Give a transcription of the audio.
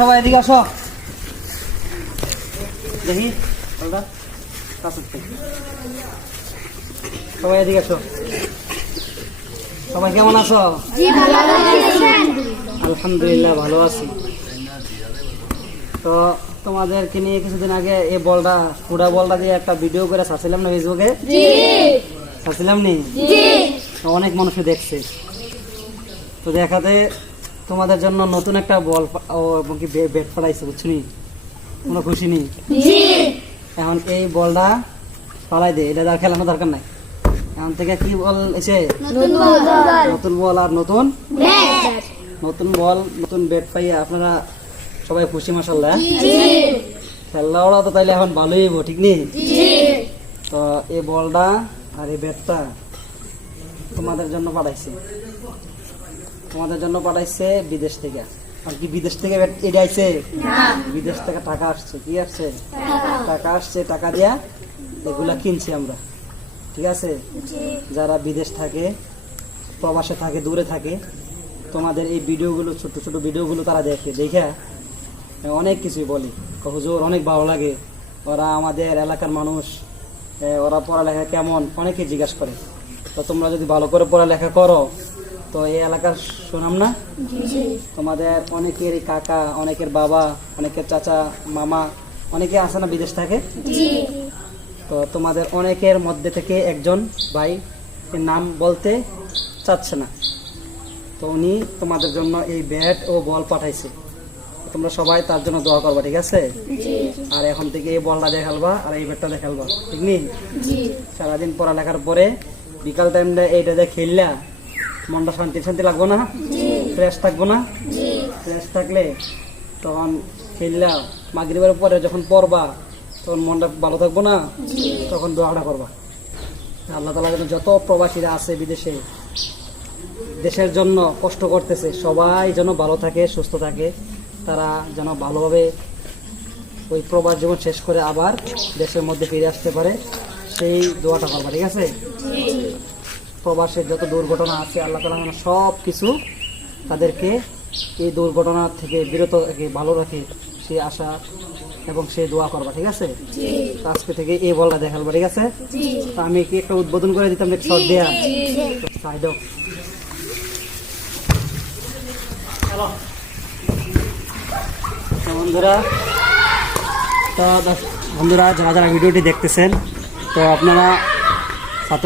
সবাই এদিকে আসো দেখি সবাই এদিকে আসো। সবাই কেমন আছো? আলহামদুলিল্লাহ ভালো আছি। তো তোমাদেরকে নিয়ে কিছুদিন আগে এই বলটা পুরা বলটা দিয়ে একটা ভিডিও করে ছাড়ছিলাম না ফেসবুকে? ছাড়ছিলাম নি? তো অনেক মানুষ দেখছে। তো দেখাতে তোমাদের জন্য নতুন একটা বল কি ব্যাট পাঠাইছে, বুঝছো নি? কোনো খুশি নি? এখন এই বলটা পালাই দে, এটা আর খেলানোর দরকার নাই। এখন থেকে কি বল এসে নতুন বল আর নতুন বল নতুন ব্যাট পাইয়া আপনারা সবাই খুশি মাশাআল্লাহ। খেলা ওরা তো তাইলে এখন ভালোই হইব, ঠিক নেই? তো এই বলটা আর এই ব্যাটটা তোমাদের জন্য পাঠাইছে বিদেশ থেকে। আর কি বিদেশ থেকে এটা আইছে? বিদেশ থেকে টাকা আসছে। কি আসছে? টাকা আসছে। টাকা দিয়া এগুলা কিনছি আমরা, ঠিক আছে? যারা বিদেশ থাকে, প্রবাসে থাকে, দূরে থাকে, তোমাদের এই ভিডিওগুলো ছোট ছোট ভিডিওগুলো তারা দেখে অনেক কিছুই বলি, হুজুর অনেক ভালো লাগে, ওরা আমাদের এলাকার মানুষ, ওরা পড়ালেখা কেমন অনেকে জিজ্ঞাসা করে। তো তোমরা যদি ভালো করে পড়ালেখা করো তো এই এলাকার সুনাম না? তোমাদের অনেকের কাকা, অনেকের বাবা, অনেকের চাচা, মামা, অনেকে আছে না বিদেশ থাকে? তো তোমাদের অনেকের মধ্যে থেকে একজন ভাই নাম বলতে চাচ্ছে না, তো উনি তোমাদের জন্য এই ব্যাট ও বল পাঠাইছে। তোমরা সবাই তার জন্য দোয়া করবা, ঠিক আছে? আর এখন থেকে এই বলটা দেখালবা আর এই ব্যাটটা দেখালবা, ঠিক নেই? সারাদিন পড়ালেখার পরে বিকাল টাইমটা এইটা দিয়ে খেললা মনটা শান্তি লাগবো না? ফ্রেশ থাকবো না? ফ্রেশ থাকলে তখন খেললা মাগরিবের পরে যখন পড়বা তখন মনটা ভালো থাকবো না? তখন দোয়াটা করবা আল্লাহ তাআলা যেন যত প্রবাসীরা আছে বিদেশে দেশের জন্য কষ্ট করতেছে সবাই যেন ভালো থাকে, সুস্থ থাকে, তারা যেন ভালোভাবে ওই প্রবাস জীবন শেষ করে আবার দেশের মধ্যে ফিরে আসতে পারে, সেই দোয়াটা করবা, ঠিক আছে? প্রবাসের যত দুর্ঘটনা আছে আল্লাহ তাআলা সব কিছু তাদেরকে এই দুর্ঘটনা থেকে বিরত রাখে, ভালো রাখে, সেই আশা এবং সেই দোয়া করবা, ঠিক আছে? আজকে থেকে এই বলটা দেখালবা, ঠিক আছে? তো আমি কি একটা উদ্বোধন করে দিতাম, এক শট দেয়া সাইড বন্ধুরা যারা ভিডিওটি দেখতেছেন, তো আপনারা